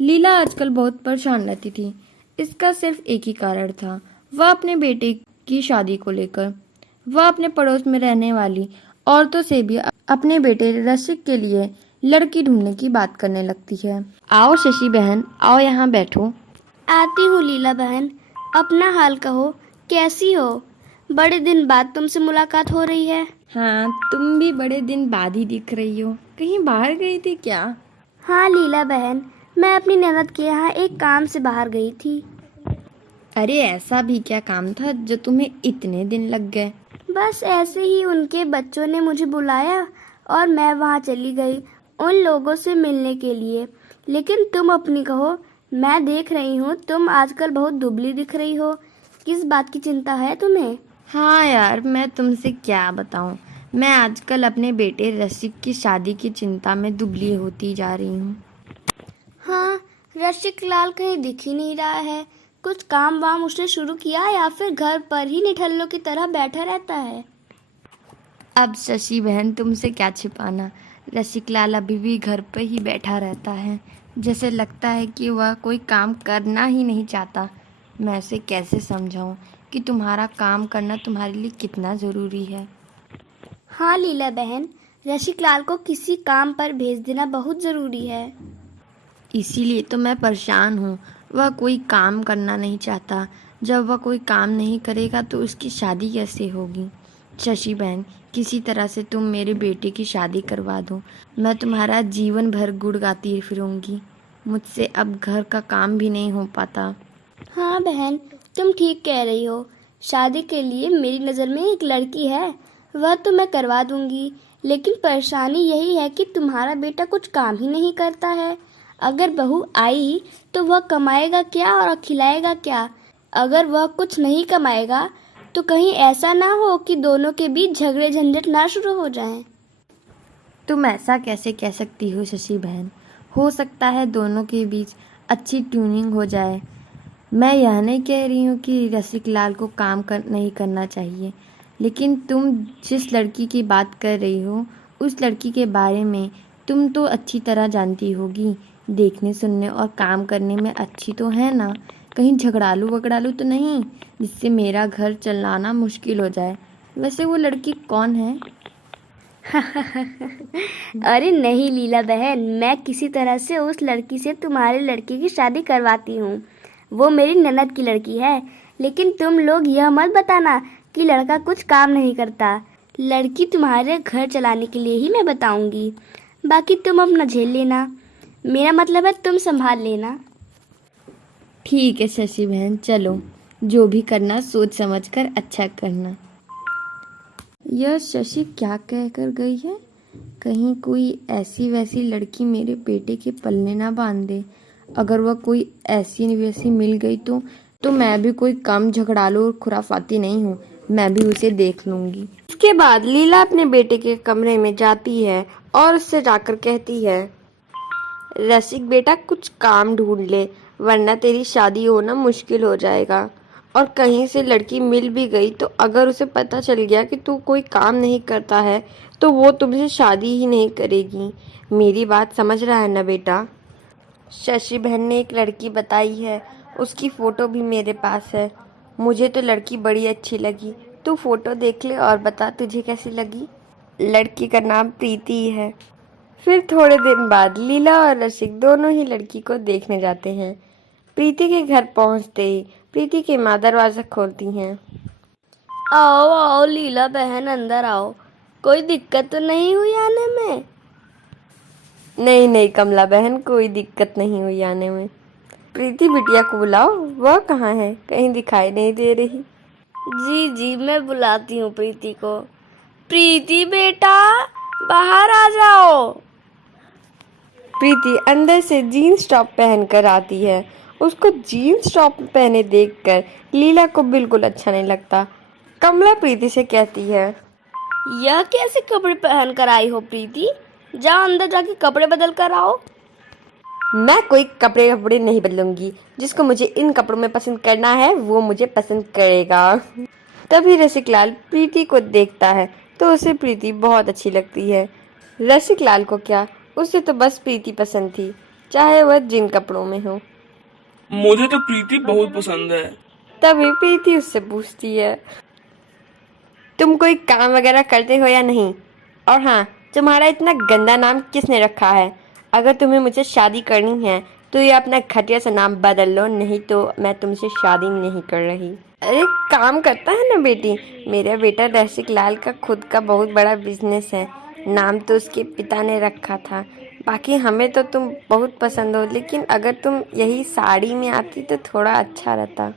लीला आजकल बहुत परेशान रहती थी। इसका सिर्फ एक ही कारण था, वह अपने बेटे की शादी को लेकर। वह अपने पड़ोस में रहने वाली औरतों से भी अपने बेटे रसिक के लिए लड़की ढूंढने की बात करने लगती है। आओ शशि बहन, आओ यहाँ बैठो। आती हूँ लीला बहन। अपना हाल कहो, कैसी हो? बड़े दिन बाद तुमसे मुलाकात हो रही है। हाँ, तुम भी बड़े दिन बाद ही दिख रही हो। कहीं बाहर गई थी क्या? हाँ लीला बहन, मैं अपनी ननद के यहाँ एक काम से बाहर गई थी। अरे ऐसा भी क्या काम था जो तुम्हें इतने दिन लग गए? बस ऐसे ही उनके बच्चों ने मुझे बुलाया और मैं वहाँ चली गई उन लोगों से मिलने के लिए। लेकिन तुम अपनी कहो, मैं देख रही हूँ तुम आजकल बहुत दुबली दिख रही हो। किस बात की चिंता है तुम्हें? हाँ यार, मैं तुमसे क्या बताऊं। मैं आजकल अपने बेटे रसिक की शादी की चिंता में दुबली होती जा रही हूँ। हाँ, रसिक लाल कहीं दिख ही नहीं रहा है। कुछ काम वाम उसने शुरू किया या फिर घर पर ही निठल्लों की तरह बैठा रहता है? अब शशि बहन, तुमसे क्या छिपाना, रसिक लाल अभी भी घर पर ही बैठा रहता है। जैसे लगता है कि वह कोई काम करना ही नहीं चाहता। मैं उसे कैसे समझाऊं कि तुम्हारा काम करना तुम्हारे लिए कितना ज़रूरी है। हाँ लीला बहन, रसिक लाल को किसी काम पर भेज देना बहुत ज़रूरी है। इसीलिए तो मैं परेशान हूँ। वह कोई काम करना नहीं चाहता। जब वह कोई काम नहीं करेगा तो उसकी शादी कैसे होगी? शशि बहन, किसी तरह से तुम मेरे बेटे की शादी करवा दो। मैं तुम्हारा जीवन भर गुड़ गाती फिरूंगी। मुझसे अब घर का काम भी नहीं हो पाता। हाँ बहन, तुम ठीक कह रही हो। शादी के लिए मेरी नज़र में एक लड़की है, वह तो मैं करवा दूंगी। लेकिन परेशानी यही है कि तुम्हारा बेटा कुछ काम ही नहीं करता है। अगर बहू आई तो वह कमाएगा क्या और खिलाएगा क्या? अगर वह कुछ नहीं कमाएगा तो कहीं ऐसा ना हो कि दोनों के बीच झगड़े झंझट ना शुरू हो जाएं। तुम ऐसा कैसे कह सकती हो शशि बहन? हो सकता है दोनों के बीच अच्छी ट्यूनिंग हो जाए। मैं यह नहीं कह रही हूँ कि रसिक लाल को काम नहीं करना चाहिए, लेकिन तुम जिस लड़की की बात कर रही हो उस लड़की के बारे में तुम तो अच्छी तरह जानती होगी। देखने सुनने और काम करने में अच्छी तो है ना? कहीं झगड़ालू वगड़ालू तो नहीं जिससे मेरा घर चलाना मुश्किल हो जाए। वैसे वो लड़की कौन है? अरे नहीं लीला बहन, मैं किसी तरह से उस लड़की से तुम्हारे लड़के की शादी करवाती हूँ। वो मेरी ननद की लड़की है। लेकिन तुम लोग यह मत बताना कि लड़का कुछ काम नहीं करता। लड़की तुम्हारे घर चलाने के लिए ही मैं बताऊंगी। बाकी तुम अपना झेल लेना, मेरा मतलब है तुम संभाल लेना। ठीक है शशि बहन, चलो जो भी करना सोच समझ कर अच्छा करना। यह शशि क्या कहकर गई है? कहीं कोई ऐसी वैसी लड़की मेरे बेटे के पल्ले ना बांध दे। अगर वह कोई ऐसी वैसी मिल गई तो मैं भी कोई कम झगड़ालू और खुराफाती नहीं हूँ। मैं भी उसे देख लूंगी। इसके बाद लीला अपने बेटे के कमरे में जाती है और उससे जाकर कहती है, रसिक बेटा, कुछ काम ढूंढ ले वरना तेरी शादी होना मुश्किल हो जाएगा। और कहीं से लड़की मिल भी गई तो अगर उसे पता चल गया कि तू कोई काम नहीं करता है तो वो तुमसे शादी ही नहीं करेगी। मेरी बात समझ रहा है ना बेटा? शशि बहन ने एक लड़की बताई है, उसकी फ़ोटो भी मेरे पास है। मुझे तो लड़की बड़ी अच्छी लगी। तू फ़ोटो देख ले और बता तुझे कैसी लगी। लड़की का नाम प्रीति है। फिर थोड़े दिन बाद लीला और रसिक दोनों ही लड़की को देखने जाते हैं। प्रीति के घर पहुंचते ही प्रीति की माँ दरवाज़ा खोलती हैं। आओ आओ लीला बहन, अंदर आओ। कोई दिक्कत तो नहीं हुई आने में? नहीं नहीं कमला बहन, कोई दिक्कत नहीं हुई आने में। प्रीति बिटिया को बुलाओ, वह कहाँ है? कहीं दिखाई नहीं दे रही। जी जी, मैं बुलाती हूँ प्रीति को। प्रीति बेटा, बाहर आ जाओ। प्रीति अंदर से जीन्स टॉप पहनकर आती है। उसको जीन्स टॉप पहने देखकर लीला को बिल्कुल अच्छा नहीं लगता। कमला प्रीति से कहती है, यह कैसे कपड़े पहन कर आई हो प्रीति? जाओ अंदर जाके कपड़े बदल कर आओ। मैं कोई कपड़े नहीं बदलूंगी। जिसको मुझे इन कपड़ों में पसंद करना है वो मुझे पसंद करेगा। तभी रसिक लाल प्रीति को देखता है तो उसे प्रीति बहुत अच्छी लगती है। रसिक लाल को क्या, उसे तो बस प्रीति पसंद थी। चाहे वह जिन कपड़ों में हो। मुझे तो प्रीति बहुत पसंद है। तभी प्रीति उससे पूछती है, तुम कोई काम वगैरह करते हो या नहीं? और हाँ, तुम्हारा इतना गंदा नाम किसने रखा है? अगर तुम्हें मुझसे शादी करनी है तो ये अपना घटिया सा नाम बदल लो, नहीं तो मैं तुमसे शादी नहीं कर रही। अरे काम करता है ना बेटी, मेरा बेटा रसिक लाल का खुद का बहुत बड़ा बिजनेस है। नाम तो उसके पिता ने रखा था। बाकी हमें तो तुम बहुत पसंद हो, लेकिन अगर तुम यही साड़ी में आती तो थोड़ा अच्छा रहता।